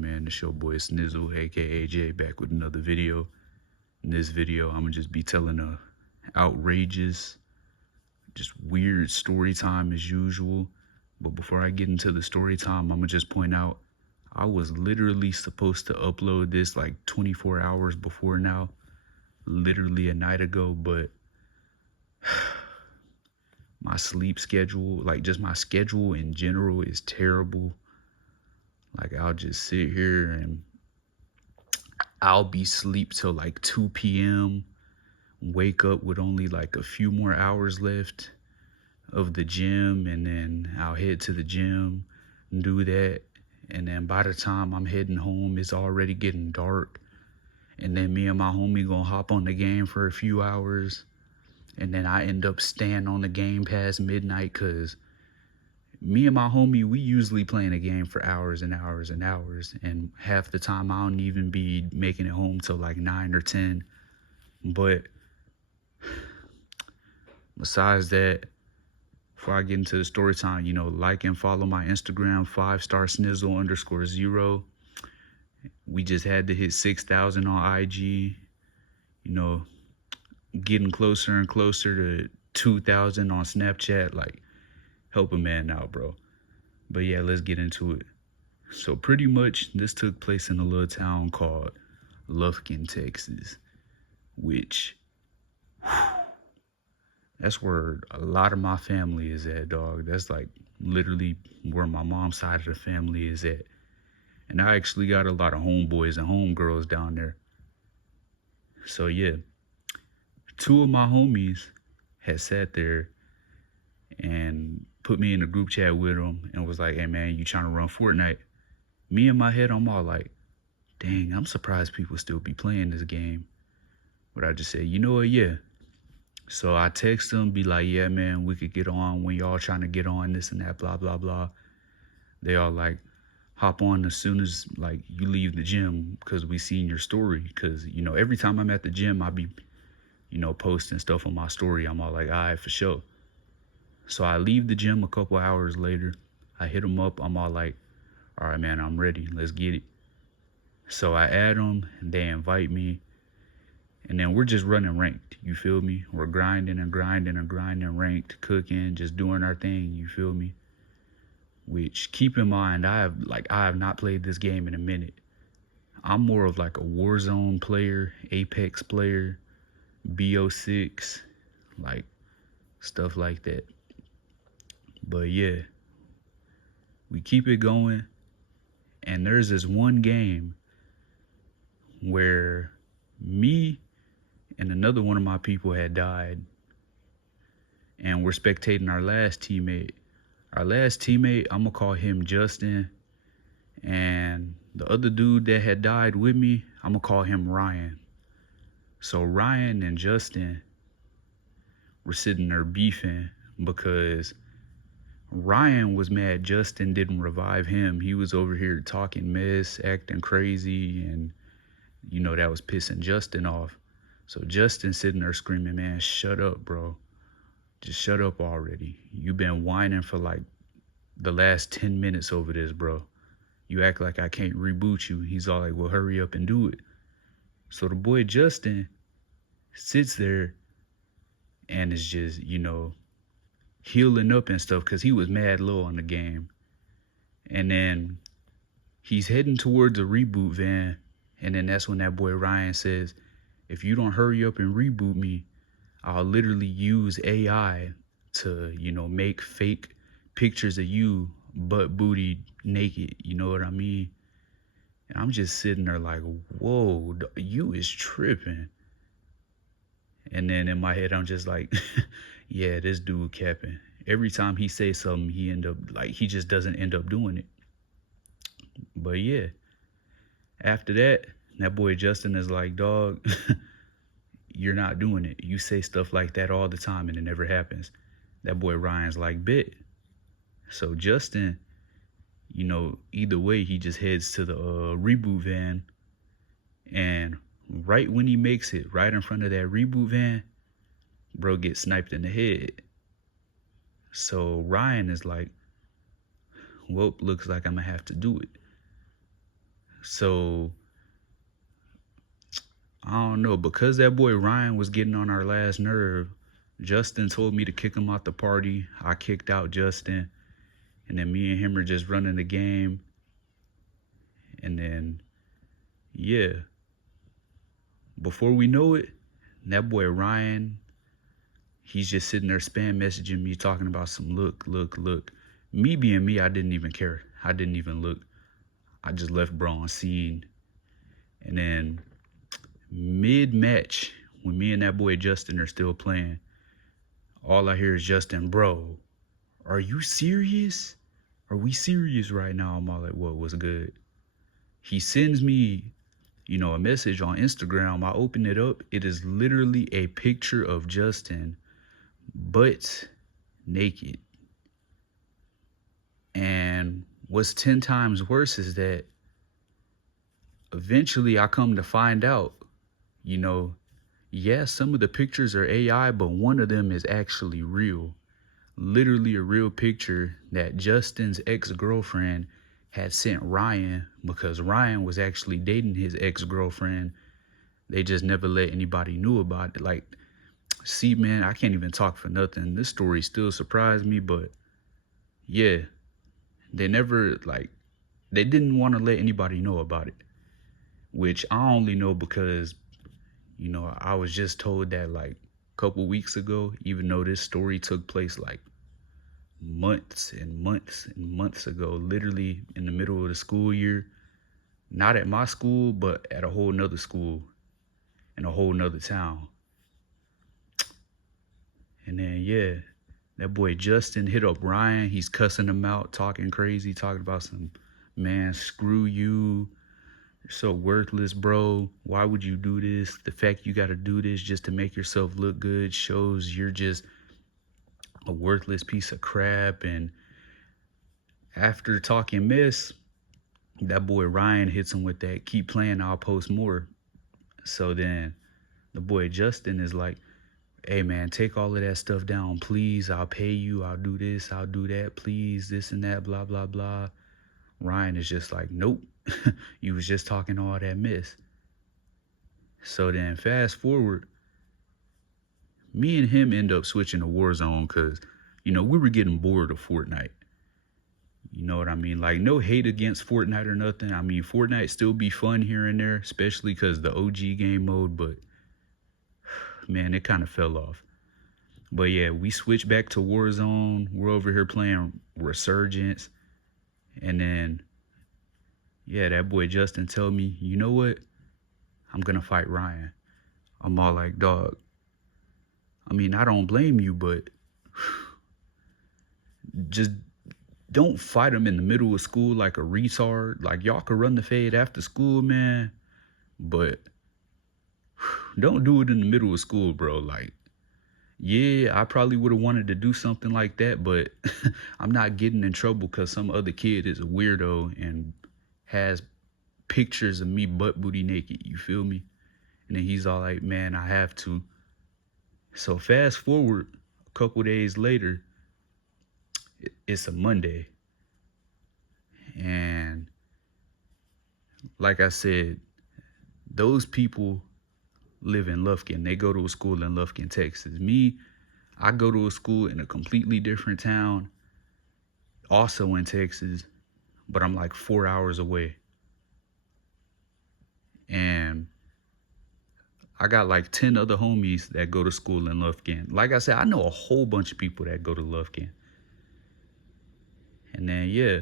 man? It's your boy Snizzle, aka Jay, back with another video. In this video, I'm gonna just be telling a outrageous, just weird story time as usual. But before I get into the story time, I'm gonna just point out I was literally supposed to upload this like 24 hours before now, literally a night ago, but my sleep schedule, like just my schedule in general, is terrible. Like I'll just sit here and I'll be asleep till like 2 p.m., wake up with only like a few more hours left of the gym, and then I'll head to the gym and do that. And then by the time I'm heading home, it's already getting dark. And then me and my homie gonna hop on the game for a few hours. And then I end up staying on the game past midnight because me and my homie, we usually playing a game for hours and hours and hours. And half the time I don't even be making it home till like 9 or 10. But besides that, before I get into the story time, like and follow my Instagram, 5starsnizzle_0. We just had to hit 6,000 on IG, getting closer and closer to 2,000 on Snapchat. Like, help a man out, bro. But yeah, let's get into it. So pretty much this took place in a little town called Lufkin, Texas, which that's where a lot of my family is at, dog. That's like literally where my mom's side of the family is at. And I actually got a lot of homeboys and homegirls down there. So yeah, two of my homies had sat there and put me in a group chat with them and was like, hey man, you trying to run Fortnite? Me in my head, I'm all like, dang, I'm surprised people still be playing this game. But I just said, you know what, yeah. So I text them, be like, yeah, man, we could get on when y'all trying to get on, this and that, blah, blah, blah. They all like, hop on as soon as like you leave the gym because we seen your story. Because, every time I'm at the gym, I be, posting stuff on my story. I'm all like, all right, for sure. So I leave the gym a couple hours later. I hit them up. I'm all like, all right, man, I'm ready. Let's get it. So I add them and they invite me. And then we're just running ranked, you feel me? We're grinding and grinding and grinding ranked, cooking, just doing our thing, you feel me? Which, keep in mind, I have not played this game in a minute. I'm more of like a Warzone player, Apex player, BO6, like stuff like that. But yeah, we keep it going. And there's this one game where me and another one of my people had died, and we're spectating our last teammate. Our last teammate, I'm gonna call him Justin, and the other dude that had died with me, I'm gonna call him Ryan. So Ryan and Justin were sitting there beefing because Ryan was mad Justin didn't revive him. He was over here talking mess, acting crazy, and that was pissing Justin off. So Justin sitting there screaming, man, shut up, bro. Just shut up already. You've been whining for like the last 10 minutes over this, bro. You act like I can't reboot you. He's all like, well, hurry up and do it. So the boy Justin sits there and is just, healing up and stuff because he was mad low on the game. And then he's heading towards a reboot van. And then that's when that boy Ryan says, if you don't hurry up and reboot me, I'll literally use AI to, make fake pictures of you butt booty naked. You know what I mean? And I'm just sitting there like, whoa, you is tripping. And then in my head, I'm just like, yeah, this dude capping. Every time he says something, he just doesn't end up doing it. But yeah, after that boy Justin is like, dog, you're not doing it. You say stuff like that all the time and it never happens. That boy Ryan's like, bet. So Justin, either way, he just heads to the reboot van. And right when he makes it, right in front of that reboot van, bro gets sniped in the head. So Ryan is like, well, looks like I'm gonna have to do it. So I don't know, because that boy Ryan was getting on our last nerve. Justin told me to kick him out the party. I kicked out Justin, and then me and him are just running the game. And then, yeah, before we know it, that boy Ryan, he's just sitting there spam messaging me, talking about some look, look, look. Me being me, I didn't even care. I didn't even look. I just left bro on scene. And then mid-match, when me and that boy Justin are still playing, all I hear is Justin, bro, are you serious? Are we serious right now? I'm all like, what was good? He sends me, a message on Instagram. I open it up. It is literally a picture of Justin, butt naked. And what's 10 times worse is that eventually I come to find out, some of the pictures are AI, but one of them is actually real. Literally a real picture that Justin's ex-girlfriend had sent Ryan, because Ryan was actually dating his ex-girlfriend. They just never let anybody knew about it. Like, see, man, I can't even talk for nothing. This story still surprised me, but yeah, they never, they didn't want to let anybody know about it, which I only know because, I was just told that like a couple weeks ago, even though this story took place like months and months and months ago, literally in the middle of the school year, not at my school, but at a whole nother school in a whole nother town. And then, yeah, that boy Justin hit up Ryan. He's cussing him out, talking crazy, talking about some, man, screw you. You're so worthless, bro. Why would you do this? The fact you got to do this just to make yourself look good shows you're just a worthless piece of crap. And after talking mess, that boy Ryan hits him with that, keep playing, I'll post more. So then the boy Justin is like, hey man, take all of that stuff down, please. I'll pay you. I'll do this. I'll do that. Please, this and that, blah, blah, blah. Ryan is just like, nope. You was just talking all that mess. So then fast forward, me and him end up switching to Warzone because, we were getting bored of Fortnite. You know what I mean? Like, no hate against Fortnite or nothing. I mean, Fortnite still be fun here and there, especially because the OG game mode, but man, it kind of fell off. But yeah, we switched back to Warzone. We're over here playing Resurgence. And then, yeah, that boy Justin told me, you know what? I'm going to fight Ryan. I'm all like, dog, I mean, I don't blame you, but just don't fight him in the middle of school like a retard. Like, y'all could run the fade after school, man, but don't do it in the middle of school, bro. Like, yeah, I probably would have wanted to do something like that, but I'm not getting in trouble because some other kid is a weirdo and has pictures of me butt booty naked. You feel me? And then he's all like, man, I have to. So fast forward a couple days later, it's a Monday. And like I said, those people live in Lufkin. They go to a school in Lufkin, Texas. Me, I go to a school in a completely different town, also in Texas, but I'm like 4 hours away. And I got like 10 other homies that go to school in Lufkin. Like I said, I know a whole bunch of people that go to Lufkin. And then, yeah,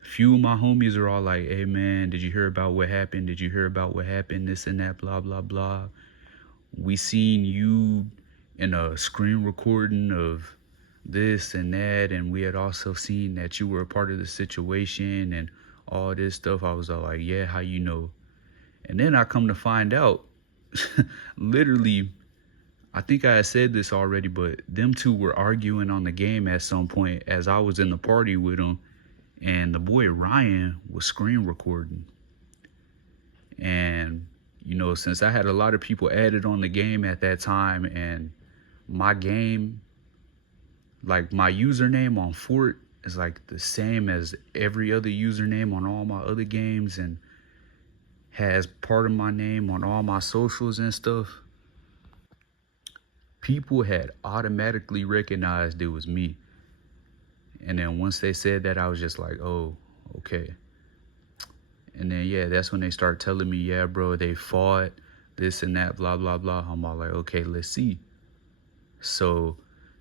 few of my homies are all like, hey man, did you hear about what happened? Did you hear about what happened? This and that, blah, blah, blah. We seen you in a screen recording of this and that, and we had also seen that you were a part of the situation and all this stuff. I was all like, yeah, how you know? And then I come to find out, literally, I think I had said this already, but them two were arguing on the game at some point as I was in the party with them, and the boy Ryan was screen recording. And, since I had a lot of people added on the game at that time, and my game, like my username on Fort is like the same as every other username on all my other games and has part of my name on all my socials and stuff, people had automatically recognized it was me. And then once they said that, I was just like, oh, okay. And then, yeah, that's when they start telling me, yeah, bro, they fought, this and that, blah, blah, blah. I'm all like, okay, let's see. So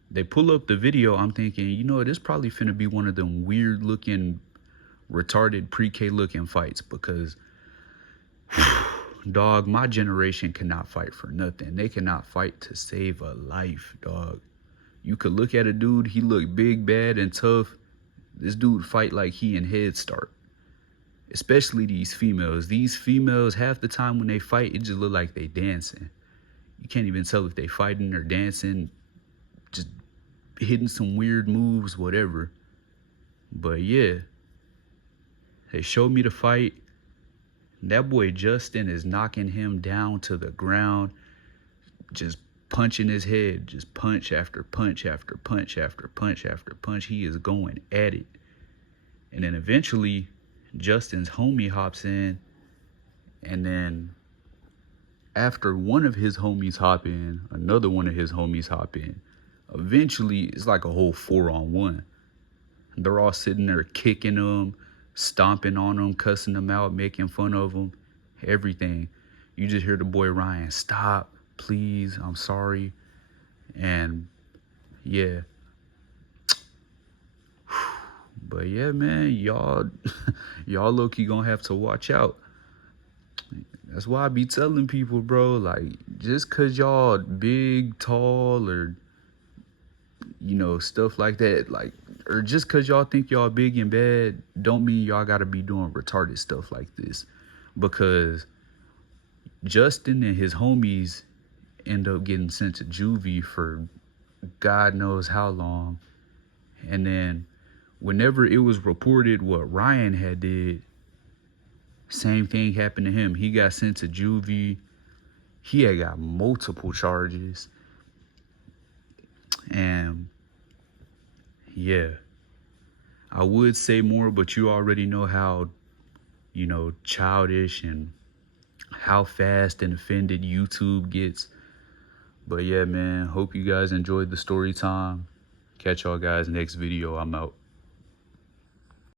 they pull up the video. I'm thinking, you know, this probably finna be one of them weird looking, retarded pre-K looking fights because, dog, my generation cannot fight for nothing. They cannot fight to save a life, dog. You could look at a dude, he look big, bad, and tough. This dude fight like he in Head Start. Especially these females. These females, half the time when they fight, it just look like they dancing. You can't even tell if they fighting or dancing, just hitting some weird moves, whatever. But yeah, they showed me the fight. That boy Justin is knocking him down to the ground, just punching his head, just punch after punch after punch after punch after punch. He is going at it. And then eventually, Justin's homie hops in, and then after one of his homies hop in, another one of his homies hop in. Eventually, it's like a whole 4-on-1. They're all sitting there kicking them, stomping on them, cussing them out, making fun of them, everything. You just hear the boy Ryan, stop, please, I'm sorry. And yeah. But yeah, man, y'all low-key gonna have to watch out. That's why I be telling people, bro, like, just cause y'all big, tall, or, you know, stuff like that, like, or just cause y'all think y'all big and bad, don't mean y'all gotta be doing retarded stuff like this. Because Justin and his homies end up getting sent to juvie for God knows how long. And then whenever it was reported what Ryan had did, same thing happened to him. He got sent to juvie. He had got multiple charges. And yeah, I would say more, but you already know how, you know, childish and how fast and offended YouTube gets. But yeah, man, hope you guys enjoyed the story time. Catch y'all guys next video. I'm out.